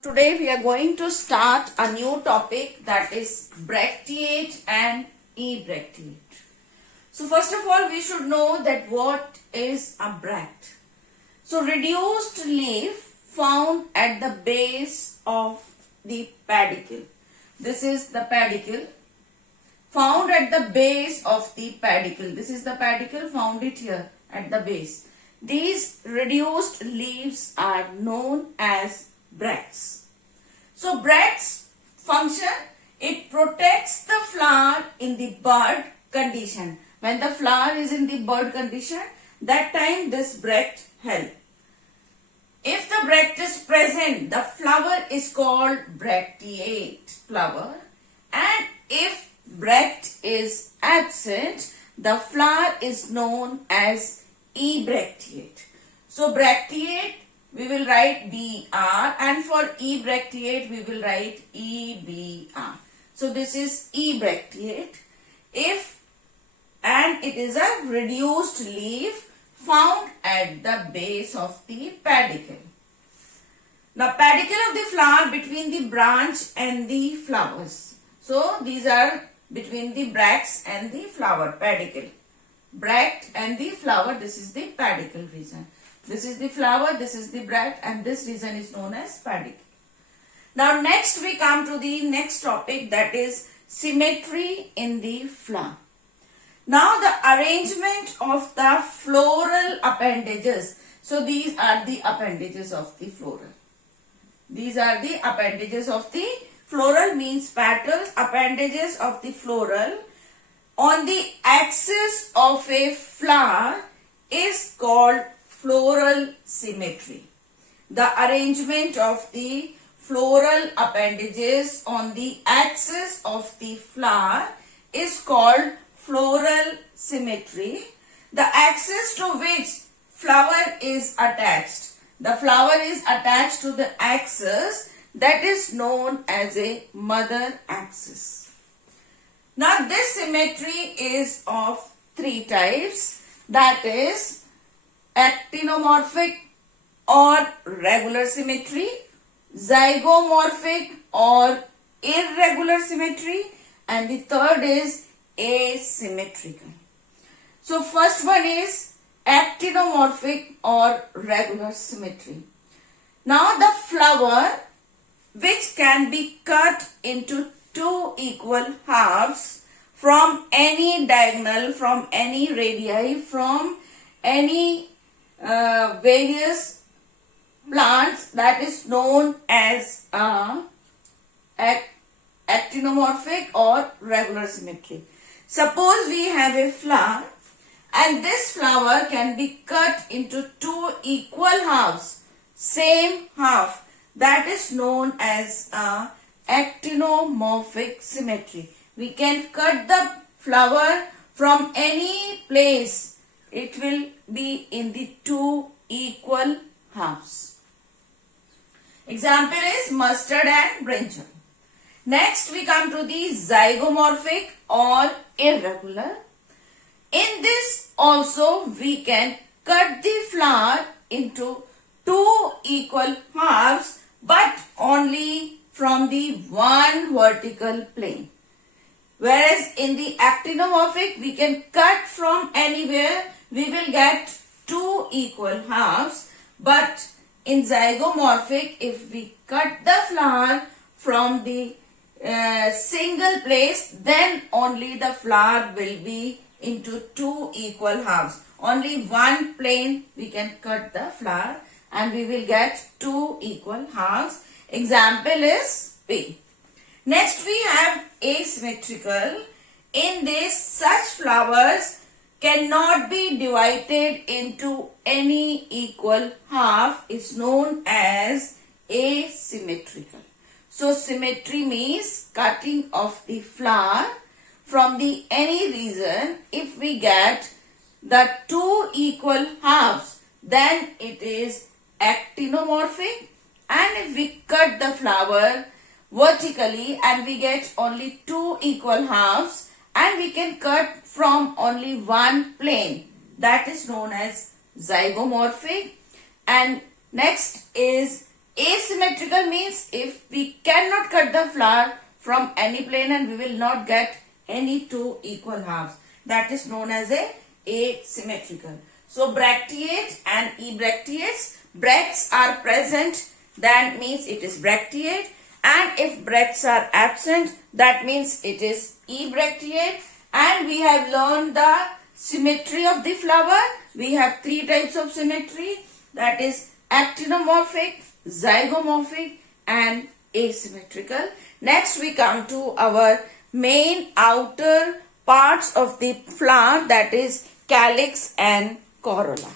Today we are going to start a new topic, that is bracteate and ebracteate. So first of all we should know that what is a bract. So reduced leaf found at the base of the pedicle. This is the pedicle found at the base of the pedicle. This is the pedicle, found it here at the base. These reduced leaves are known as bracts. So bracts function, it protects the flower in the bud condition. When the flower is in the bud condition, that time this bract help. If the bract is present, the flower is called bracteate flower, and if bract is absent, the flower is known as ebracteate. So bracteate we will write BR, and for ebracteate we will write EBR. So this is ebracteate. And it is a reduced leaf found at the base of the pedicle. Now pedicle of the flower between the branch and the flowers. So these are between the bracts and the flower, pedicle. Bract and the flower, this is the pedicle region. This is the flower, this is the bract, and this region is known as pedicle. Now next we come to the next topic, that is symmetry in the flower. Now the arrangement of the floral appendages. So these are the appendages of the floral. These are the appendages of the floral, means petals, appendages of the floral on the axis of a flower is called floral symmetry. The arrangement of the floral appendages on the axis of the flower is called floral symmetry. The axis to which flower is attached. The flower is attached to the axis that is known as a mother axis. Now this symmetry is of three types, that is actinomorphic or regular symmetry, zygomorphic or irregular symmetry, and the third is asymmetrical. So first one is actinomorphic or regular symmetry. Now the flower, which can be cut into two equal halves from any diagonal, from any radii, from any various plants, that is known as actinomorphic or regular symmetry. Suppose we have a flower, and this flower can be cut into two equal halves, same half, that is known as actinomorphic symmetry. We can cut the flower from any place. It will be in the two equal halves. Example is mustard and brinjal. Next we come to the zygomorphic or irregular. In this also we can cut the flower into two equal halves, but only from the one vertical plane. Whereas in the actinomorphic we can cut from anywhere, we will get two equal halves, but in zygomorphic if we cut the flower from the single place, then only the flower will be into two equal halves. Only one plane we can cut the flower and we will get two equal halves. Example is P. Next we have asymmetrical. In this, such flowers cannot be divided into any equal half, is known as asymmetrical. So symmetry means cutting of the flower from the any reason. If we get the two equal halves, then it is actinomorphic, and if we cut the flower vertically and we get only two equal halves and we can cut from only one plane, that is known as zygomorphic. And next is Asymmetrical means if we cannot cut the flower from any plane and we will not get any two equal halves. That is known as a asymmetrical. So bracteate and ebracteates, bracts are present, that means it is bracteate, and if bracts are absent, that means it is ebracteate. And we have learned the symmetry of the flower. We have three types of symmetry, that is actinomorphic, zygomorphic and asymmetrical. Next we come to our main outer parts of the flower, that is calyx and corolla.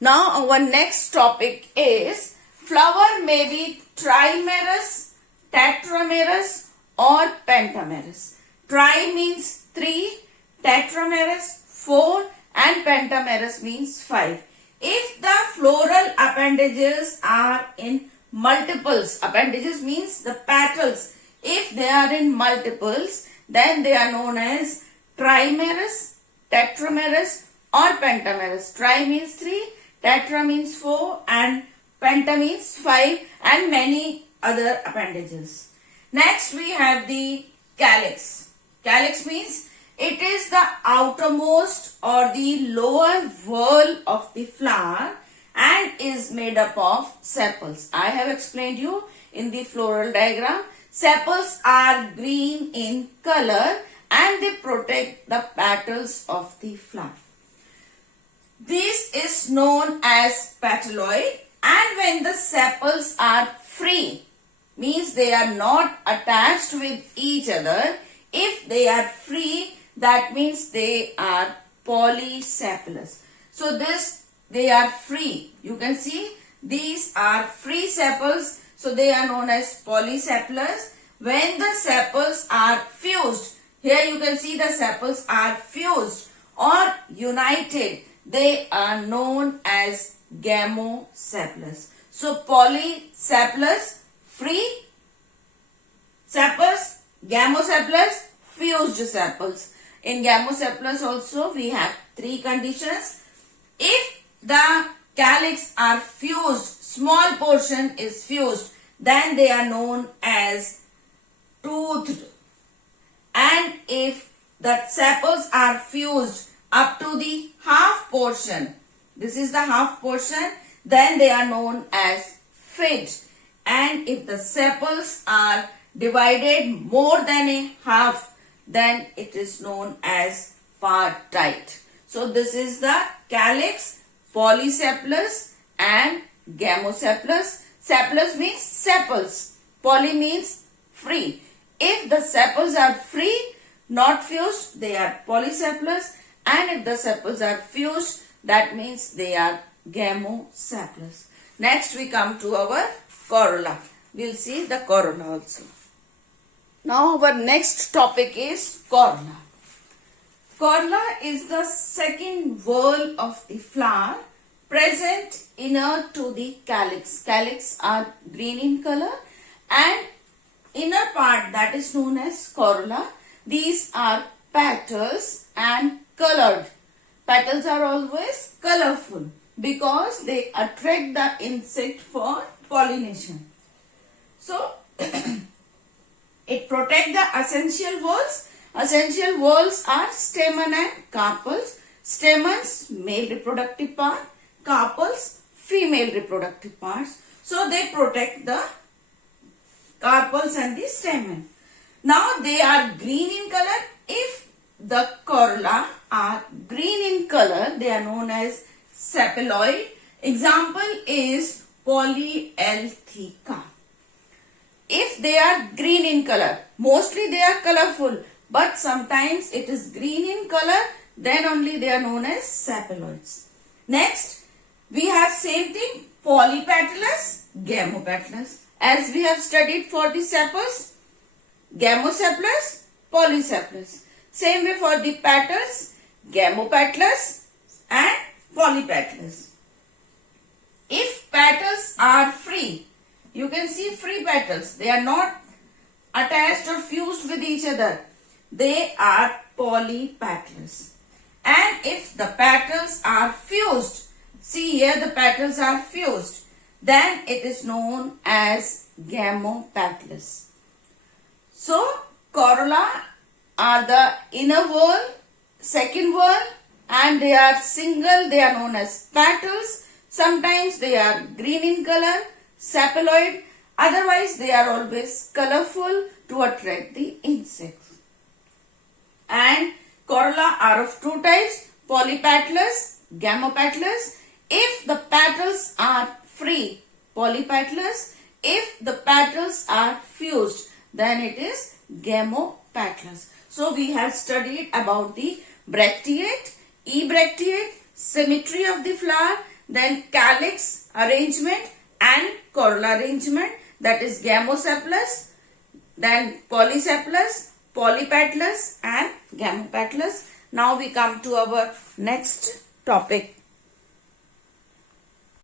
Now our next topic is flower may be trimerous, tetramerous or pentamerous. Tri means 3, tetramerous 4 and pentamerous means 5. If the floral appendages are in multiples, appendages means the petals, if they are in multiples, then they are known as trimerous, tetramerous or pentamerous. Tri means 3, tetra means 4 and penta means 5 and many other appendages. Next we have the calyx. Calyx means it is the outermost or the lower whorl of the flower and is made up of sepals. I have explained you in the floral diagram. Sepals are green in color and they protect the petals of the flower. This is known as petaloid, and when the sepals are free, means they are not attached with each other. If they are free, that means they are polysepalous. So they are free. You can see these are free sepals. So they are known as polysepalous. When the sepals are fused, here you can see the sepals are fused or united, they are known as gamosepalous. So polysepalous, free sepals, gamosepalous, fused sepals. In gamosepalous also we have three conditions. If the calyx are fused, small portion is fused, then they are known as toothed. And if the sepals are fused up to the half portion, this is the half portion, then they are known as fidged. And if the sepals are divided more than a half, then it is known as partite. So this is the calyx, polysepalous and gamosepalous. Sepalous means sepals. Poly means free. If the sepals are free, not fused, they are polysepalous. And if the sepals are fused, that means they are gamosepalous. Next we come to our corolla. We'll see the corolla also. Now our next topic is corolla. Corolla is the second whorl of the flower present inner to the calyx. Calyx are green in color and inner part, that is known as corolla. These are petals and colored. Petals are always colorful because they attract the insect for pollination. So it protects the essential whorls. Essential whorls are stamen and carpels. Stamens, male reproductive part. Carpels, female reproductive parts. So they protect the carpels and the stamen. Now they are green in color. If the corolla are green in color, they are known as sepaloid. Example is Polyeltheca. If they are green in color, mostly they are colorful, but sometimes it is green in color, then only they are known as sepaloids. Next, we have same thing, polypetalous, gamopetalous. As we have studied for the sepals, gamosepalous, polysepalous. Same way for the petals, gamopetalous and polypetalous. If petals are free, you can see free petals. They are not attached or fused with each other. They are polypetalous. And if the petals are fused, See here, the petals are fused. Then it is known as gamopetalous. So, corolla are the inner whorl, second whorl, and they are single. They are known as petals. Sometimes they are green in color, sapaloid. Otherwise, they are always colorful to attract the insects. And corolla are of two types, polypetalous, gamopetalous. If the petals are free, polypetalous. If the petals are fused, then it is gamopetalous. So we have studied about the bracteate, ebracteate, symmetry of the flower, then calyx arrangement and corolla arrangement, that is gamosepalous, then polysepalous, polypetalous and gamopetalous. Now we come to our next topic.